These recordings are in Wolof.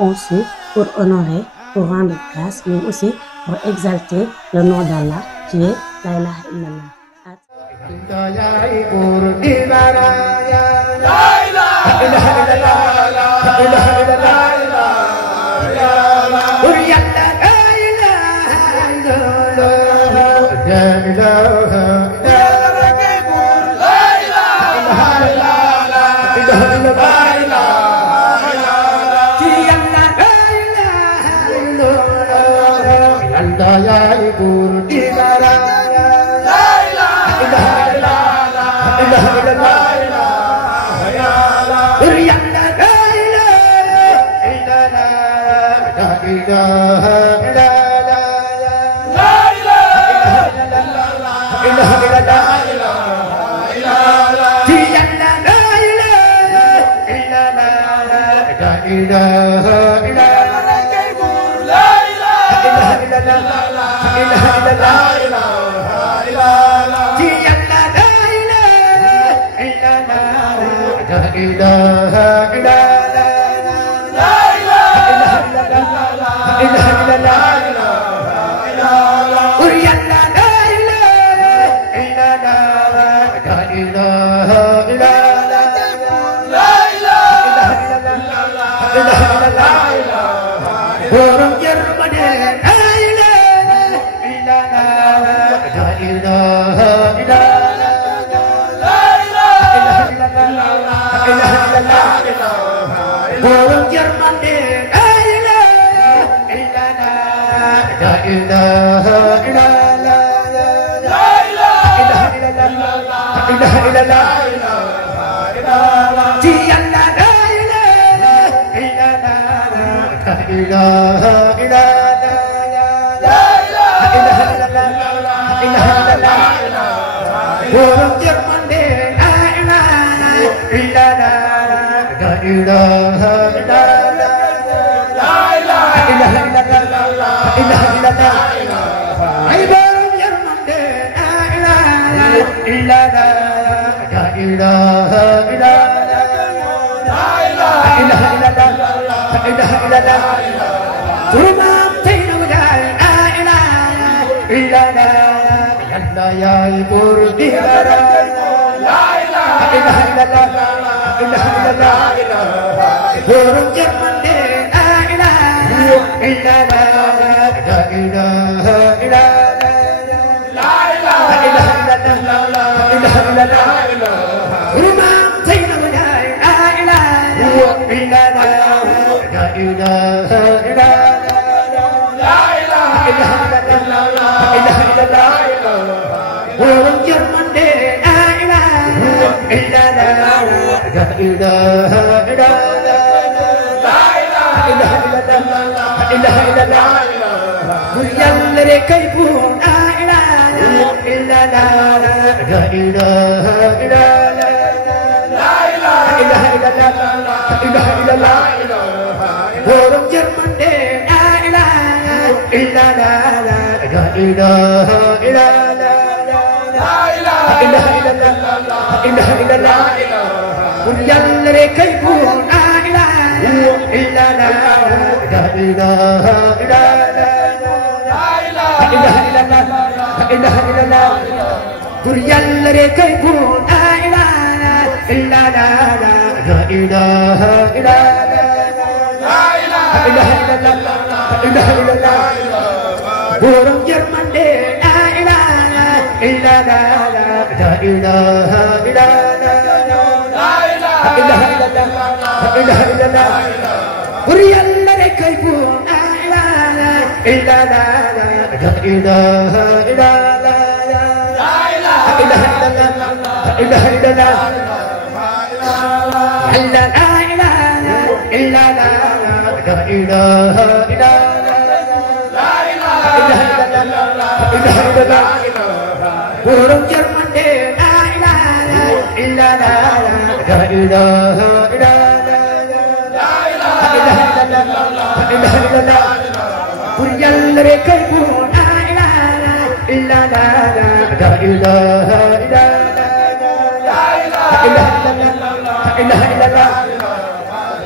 aussi pour honorer, pour rendre grâce, mais aussi pour exalter le nom d'Allah qui est la ilaha illallah.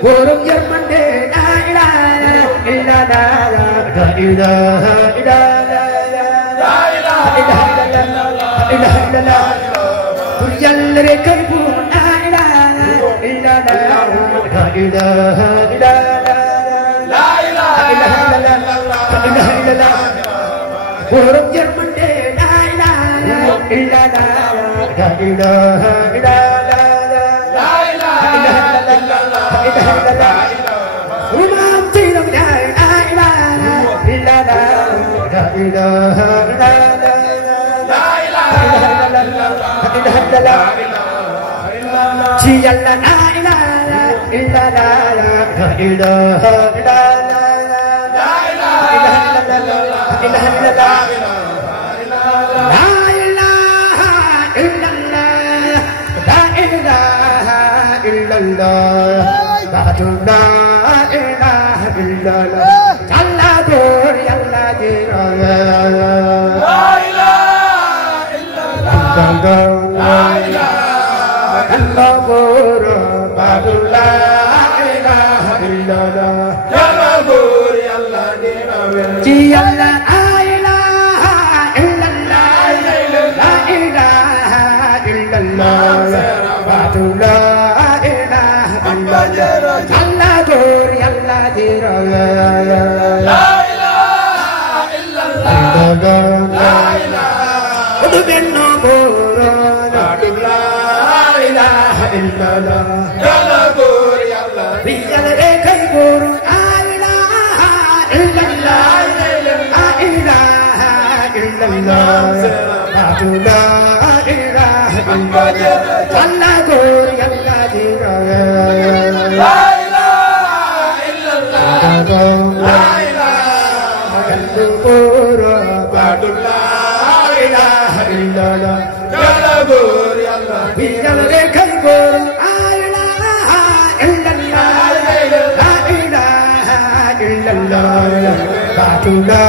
Burung Jerman de la ilaha إله إلا الله قل يلا ركبوا لا إله إلا الله لا إله إلا الله لا إله إلا الله ورب جرمن لا إله إلا الله لا إله إلا الله لا إله إلا الله وما أمتلك لا إله إلا الله لا إله إلا الله لا إله إلا الله يلا لا إله إلا الله لا إله إلا الله لا إله إلا الله لا إله إلا الله لا إله إلا الله لا إله إلا الله جل دور يلا جير لا إله إلا الله لا إله إلا الله بعد لا إله إلا الله جل دور يلا جير يلا لا إله إلا الله لا إله إلا الله بعد لا إله إلا الله جل دور يلا جير لا إله إلا الله لا إله ودبنا بورا لا إله إلا الله جل دور يلا بيجل ركي بورا لا إله إلا الله لا إله إلا الله بعد لا إله إلا الله جل دور يلا جير لا إله إلا الله لا إله إلا الله بعد لا إله إلا الله جل دور يلا بيجل ركي بورا لا إله إلا الله لا إله إلا الله بعد لا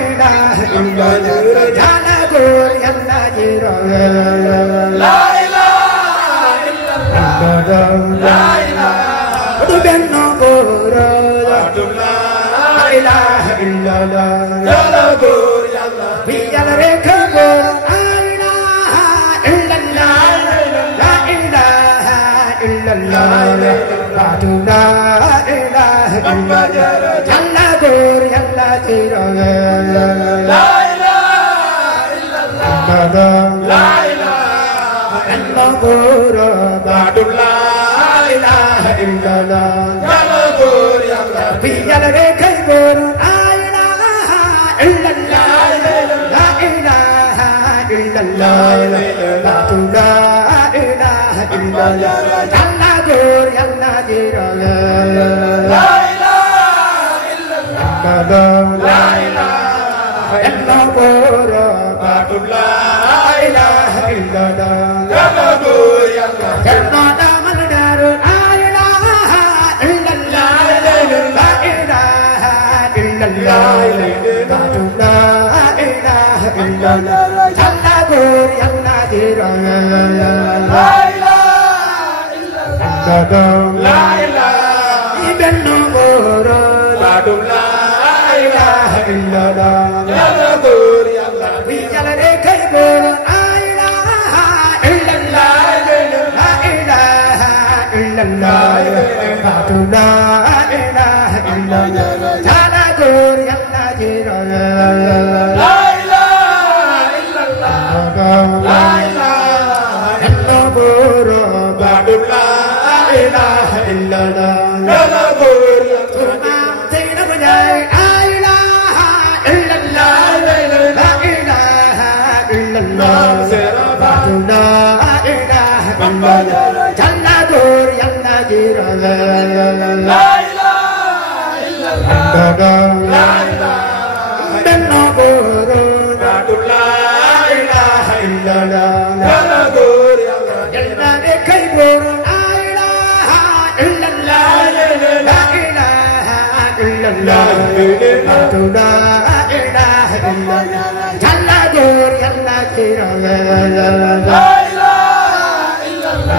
إله إلا الله جل دور يلا جير لا إله إلا الله لا إله ودبنا بورا لا إله إلا الله جل دور يلا بيجل ركي بورا لا إله إلا الله لا إله إلا الله بعد لا إله إلا الله جل دور يلا جير لا إله إلا الله لا إله إلا الله بعد لا إله إلا الله جل دور يلا بيجل ركي بورا لا إله إلا الله لا إله إلا الله بعد لا إله إلا الله جل دور يلا جير لا إله إلا الله لا إله إلا الله بعد لا إله إلا الله جل دور يلا جنة من دار لا إله إلا الله لا إله إلا الله بعد لا إله إلا الله جل دور يلا جير لا إله إلا الله لا إله ابن نور بعد لا إله إلا الله جل دور يلا بيجل ركي بورا لا إله إلا الله لا إله إلا الله بعد لا إله إلا الله جل دور يلا جير لا إله إلا الله لا إله إلا الله بعد لا إله إلا الله جل دور يلا تينا بجاي لا إله إلا الله لا إله إلا الله بعد لا إله إلا الله جل دور يلا جير لا إله إلا الله لا إله إلا الله بعد لا إله إلا الله جل دور يلا جلنا لكي بورا لا إله إلا الله لا إله إلا الله بعد لا إله إلا الله جل دور يلا جير لا إله إلا الله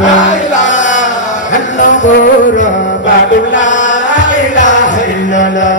لا إله إلا الله بعد لا إله إلا الله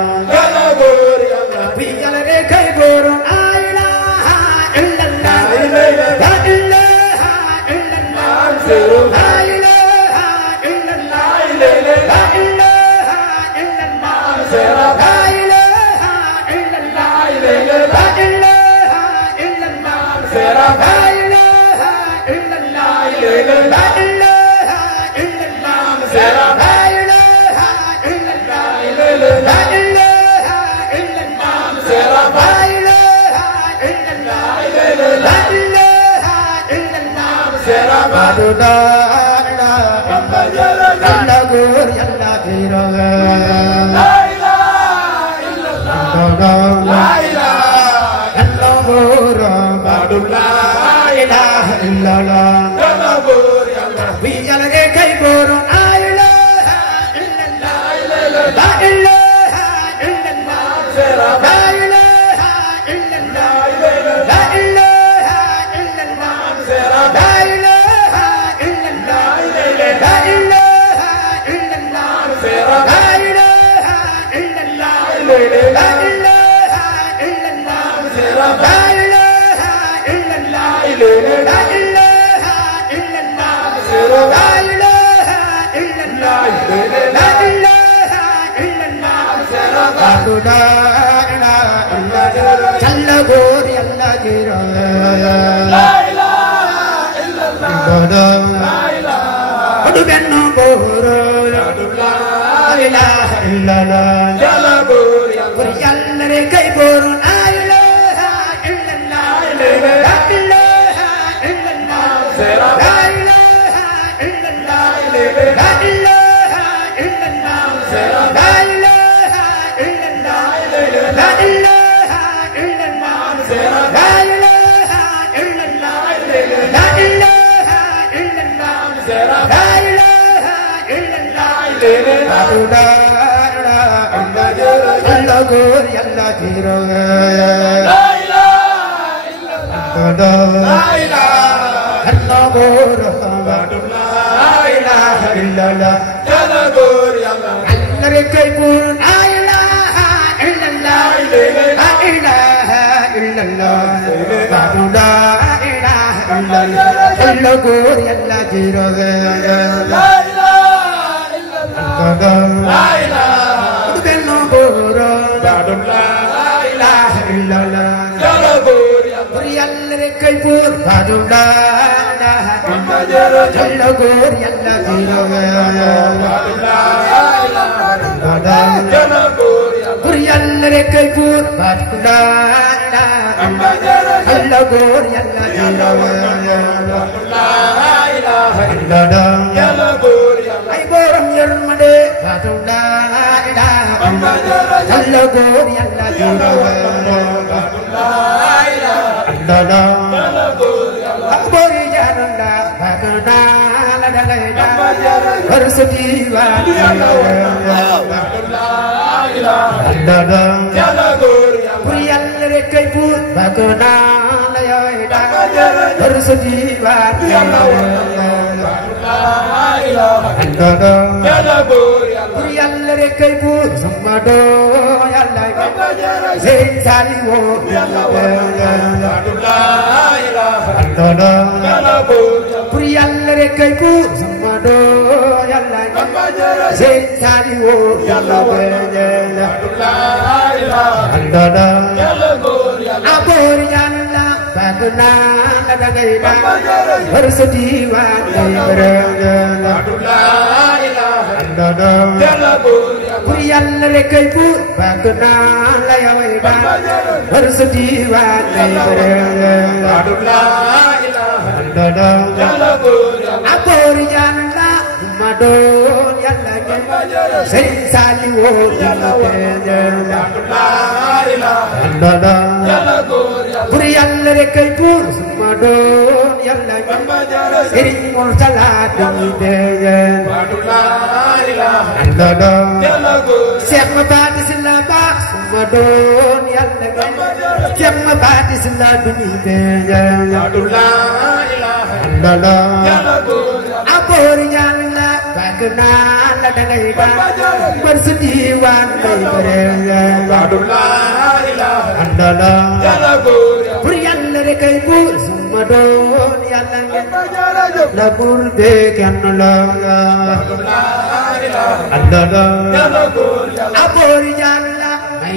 Abori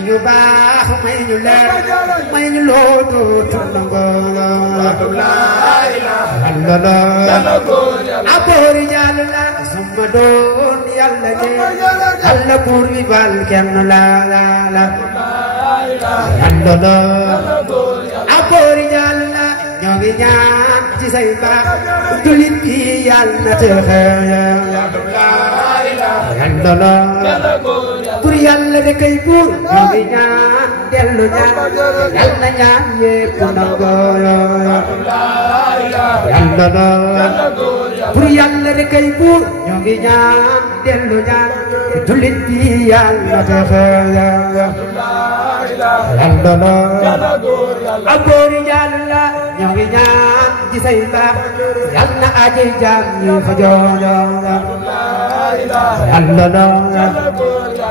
ñu baax may ñu leer may ñu loo dootu nango aboori yàlla suma doon yàlla ne yàlla buur bi bal kenn la aboori yàlla ñoo ngi ñaan ci say baax jullit bi yàlla texe pour yàlla de kay buur ñoo ngi ñaan dellu ñaan yàlla ñaan yépp nango pour yàlla de kay buur ñoo ngi ñaan dellu ñaan jullit bi yàlla texe aboori yàlla ñoo ngi ñaan ci say baax yàlla na aji jaam ñi fa joojo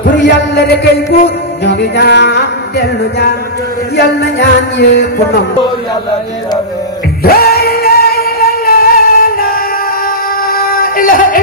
pour yàlla de kay buur ñoo ngi ñaan dellu ñaan yàlla na ñaan yépp nangu La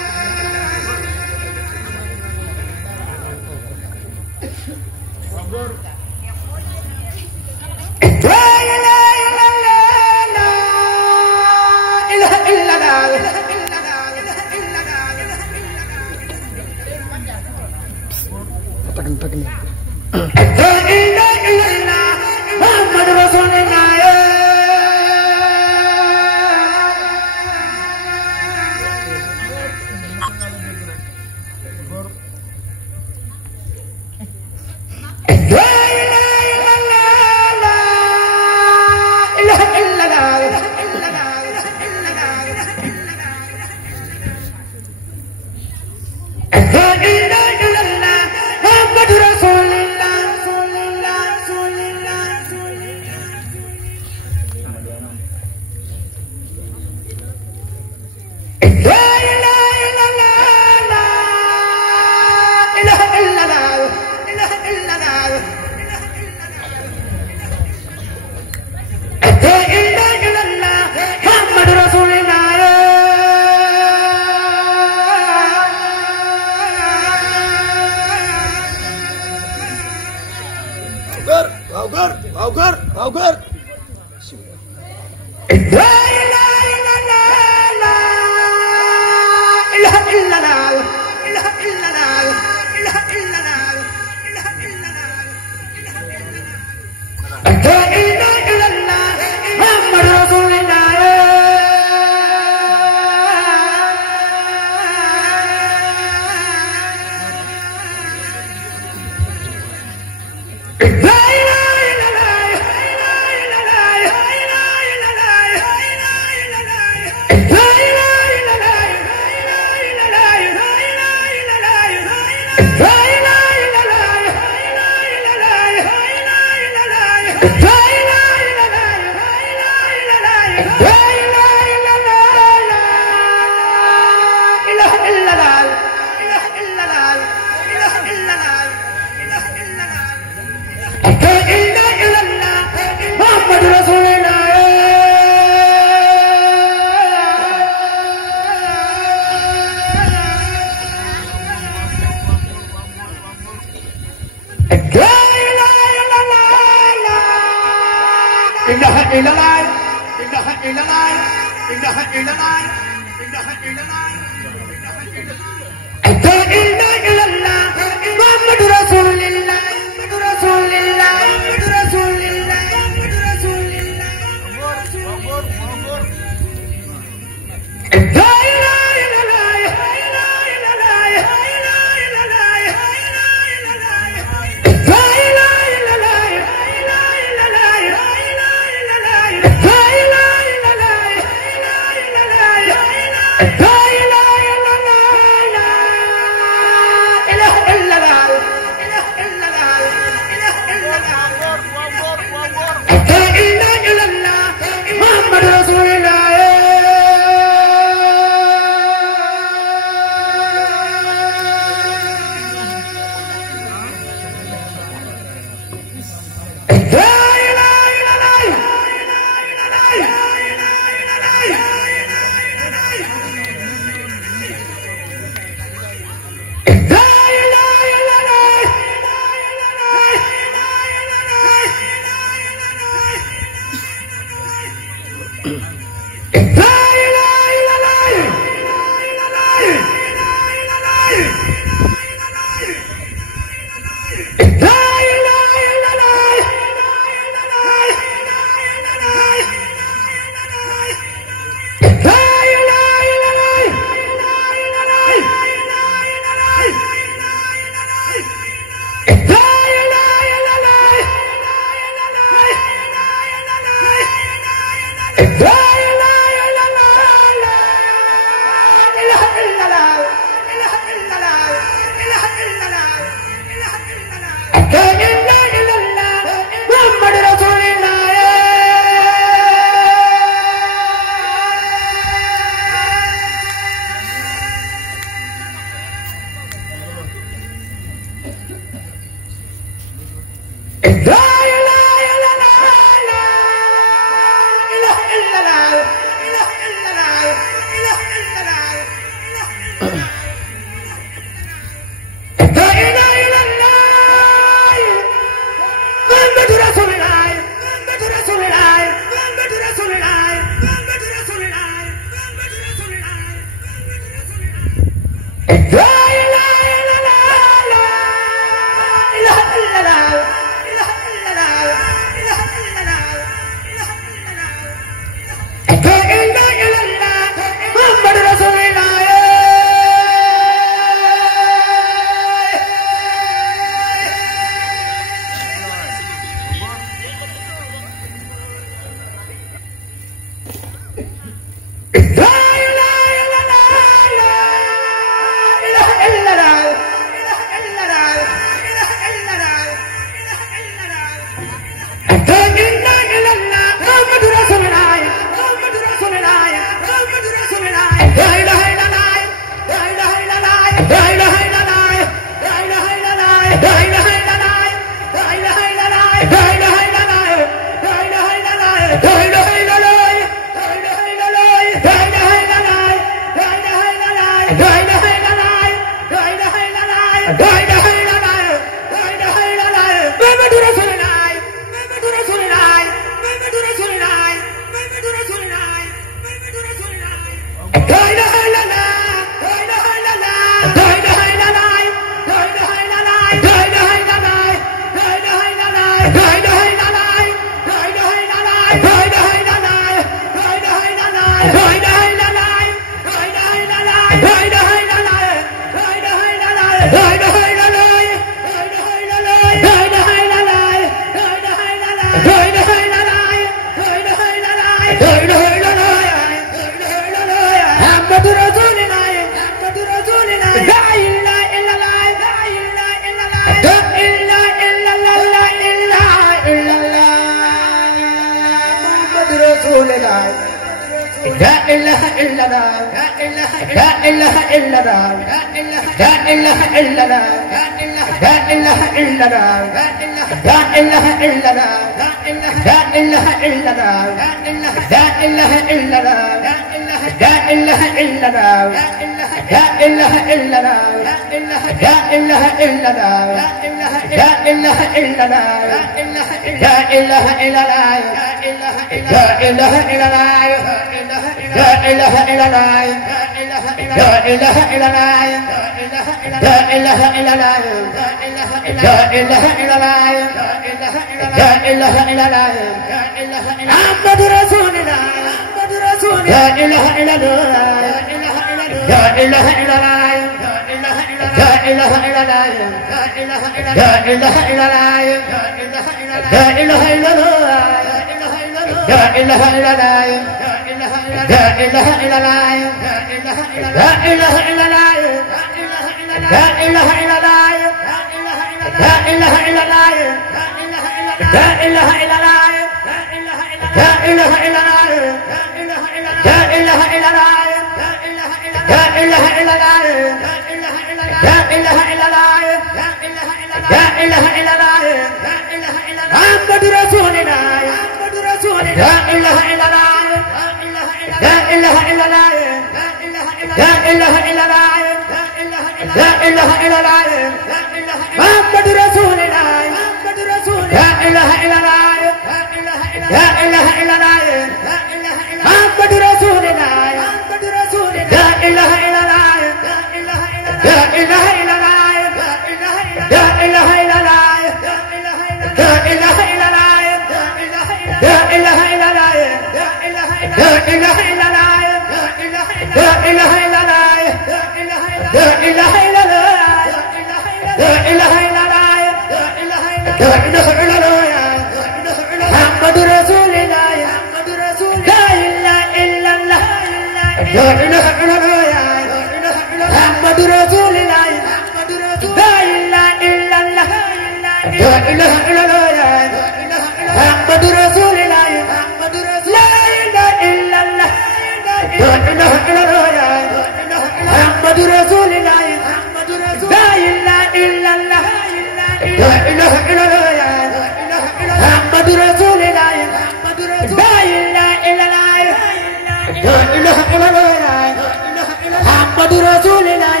Rasulillah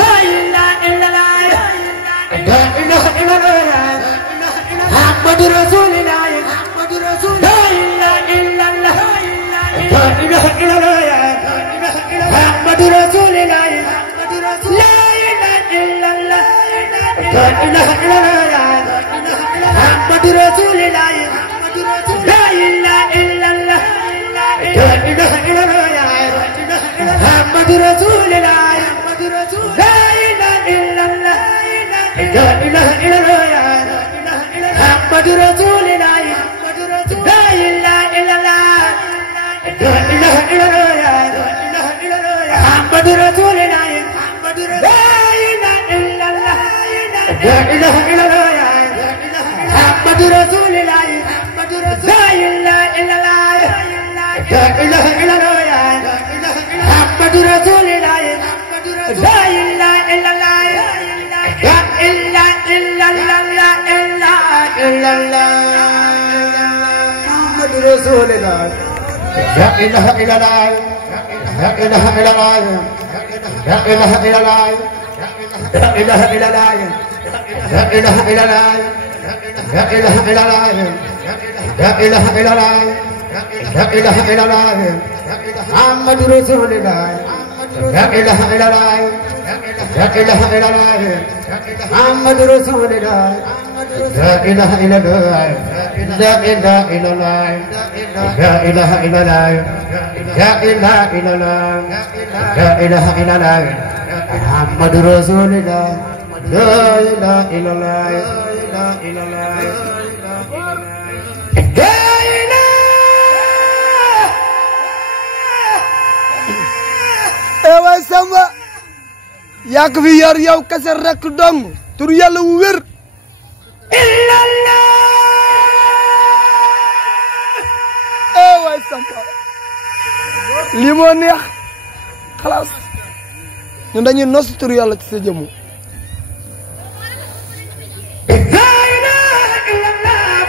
la ilaha illallah la ilaha illallah Muhammad Rasulillah la ilaha illallah la ilaha illallah Muhammad Rasulillah la ilaha illallah la ilaha illallah Muhammad Rasulillah la ilaha illallah la ilaha illallah Muhammad Rasulillah la ilaha illallah la ilaha illallah Muhammad Rasulillah la ilaha illallah la ilaha illallah Muhammad Rasulillah la ilaha illallah la ilaha illallah Muhammad Rasulillah la ilaha illallah la ilaha illallah Muhammad Rasulillah la ilaha illallah la ilaha illallah Muhammad Rasulillah la ilaha illallah la ilaha illallah la ilaha illallah la ilaha illallah la ilaha illallah la ilaha illallah la ilaha illallah la ilaha illallah Muhammad Rasulillah la ilaha illallah la ilaha illallah Muhammad Rasulillah la ilaha illallah la ilaha illallah la ilaha illallah la ilaha illallah la ilaha illallah Muhammad Rasulillah la ilaha illallah la ilaha waay Samba yaa ko fi yor yow kese rek dong tur yàlla wu wér waay Samba lii moo neex xalaas ñun dañuy nos tur yàlla ci sa jëmm La ilaha illallah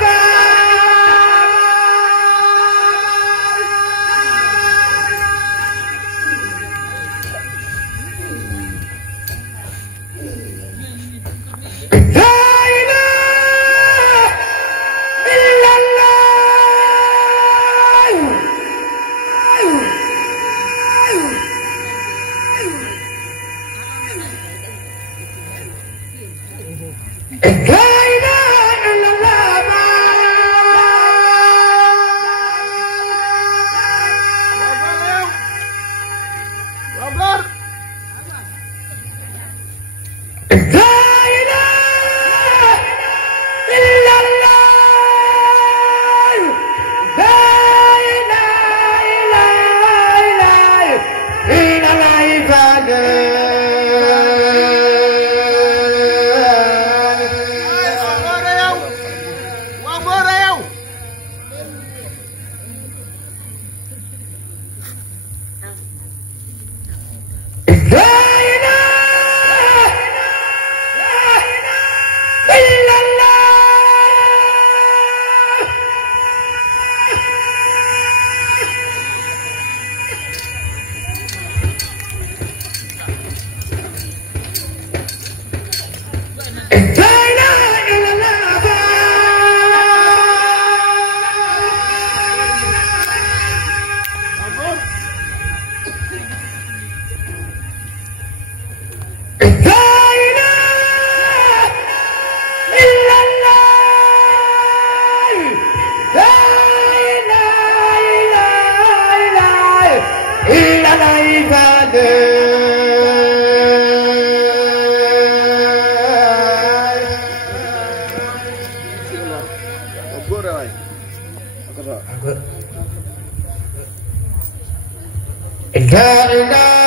La ilaha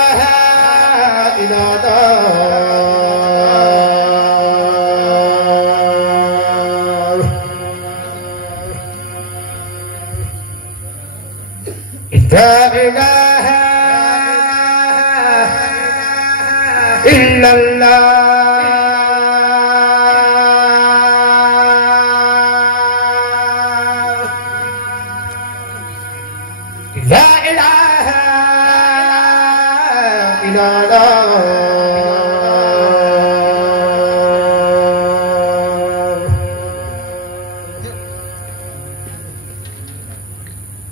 illallah La ilaha illallah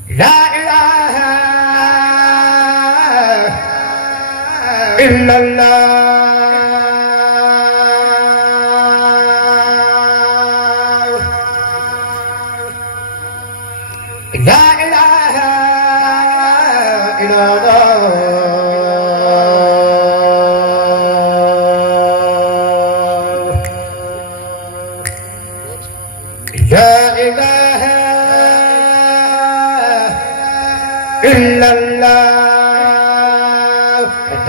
لا إله إلا الله لا إله إلا الله لا إله إلا الله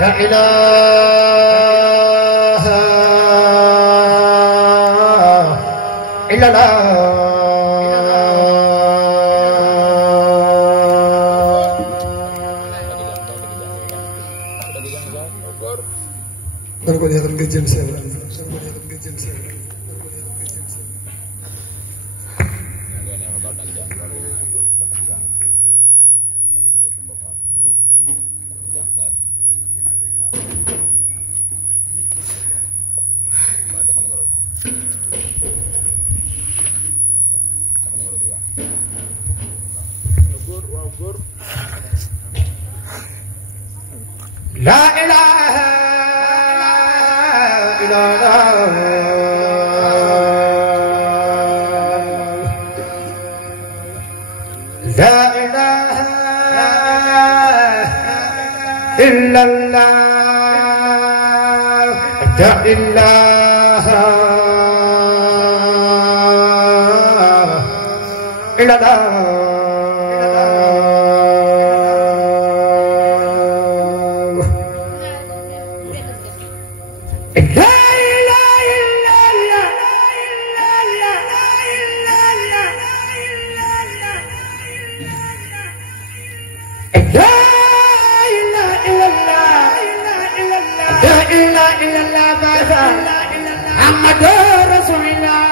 لا إله إلا الله dan ko lihat nga jëm seen لا إله إلا الله لا إله إلا الله لا إله إلا الله محمد رسول الله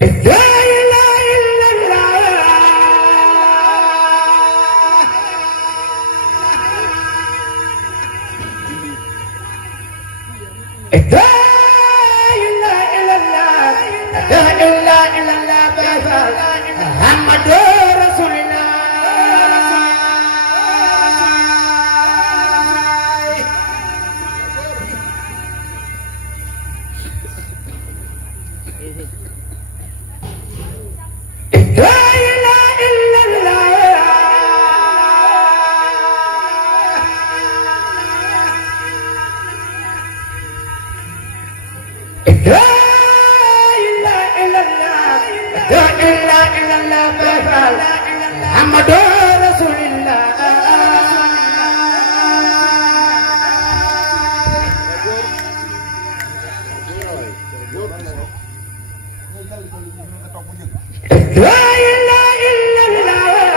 لا إله إلا الله لا إله إلا الله لا إله إلا الله محمد رسول الله لا إله إلا الله لا إله إلا الله لا إله إلا الله محمد رسول الله لا إله إلا الله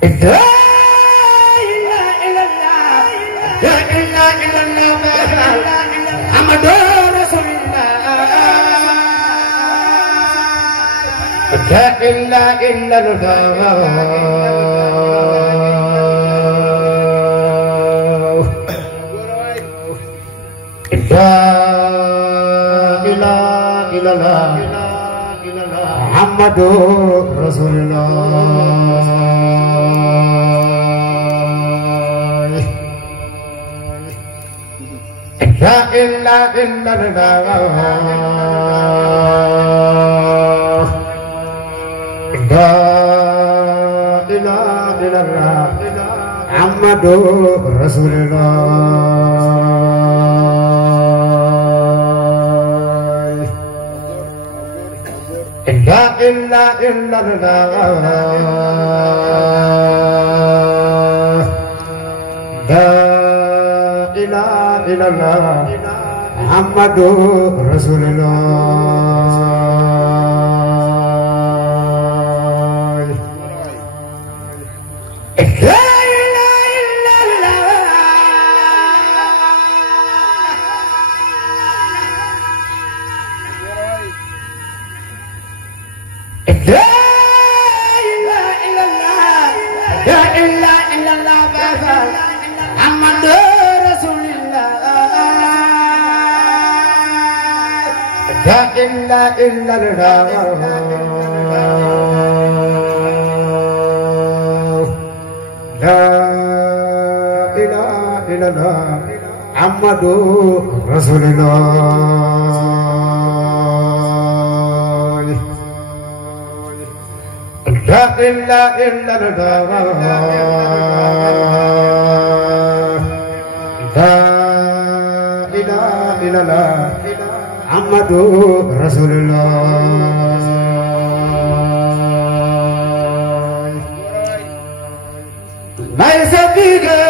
لا إله إلا الله لا إله إلا الله محمد رسول الله لا إله إلا الله لا إله إلا الله محمد رسول الله لا إله إلا الله لا إله إلا الله محمد رسول الله لا إله إلا الله لا إله إلا الله محمد رسول الله Muhammadu Rasulullah La ilaha illallah La ilaha illallah Muhammadu Rasulullah May sabiga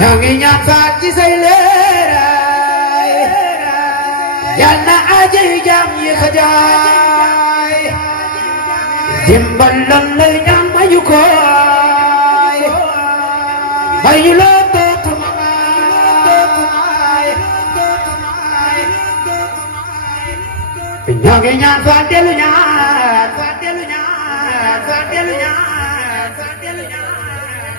ñoo ngi ñaan faat ci say leeraay yal na aajo yi jaam yi xajaay dimbal lan lay ñaan mayu koy mayu la dootuma ñoo ngi ñaan faat dellu ñaan faat dellu ñaan faat dellu ñaan faat dellu ñaan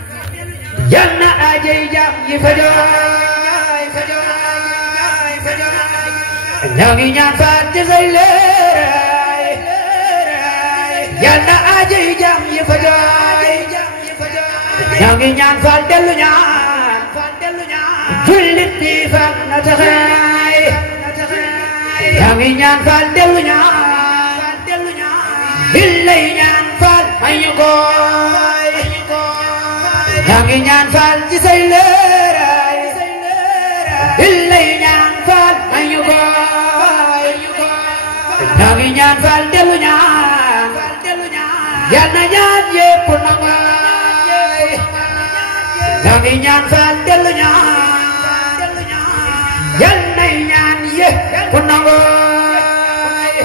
yal na aajo yi jaam yi fajaay fajaay fajaay ñoo ngi ñaan faat ci say leeraay yal na aajo yi jaam yi fajaay ñoo ngi ñaan faat dellu ñaan jullit bi faat na taxaay ñoo ngi ñaan faat dellu ñaan billay ñaan faat mayu koy ñoo ngi ñaan faat ci say leeraay billay ñaan faat mayu koy ñoo ngi ñaan faat dellu ñaan yal na ñaan yépp nangaay ñoo ngi ñaan faat dellu ñaan yal na ñaan yépp nangaay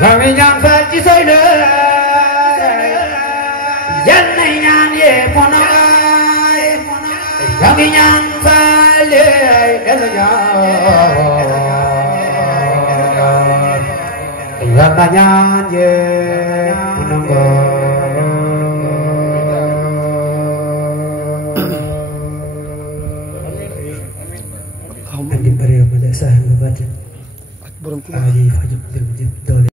ñoo ngi ñaan faat ci say leeraay yal na ñaan yépp nangaay ñoo ngi ñaan faat dellu ñaan yal na ñaan yépp nangaay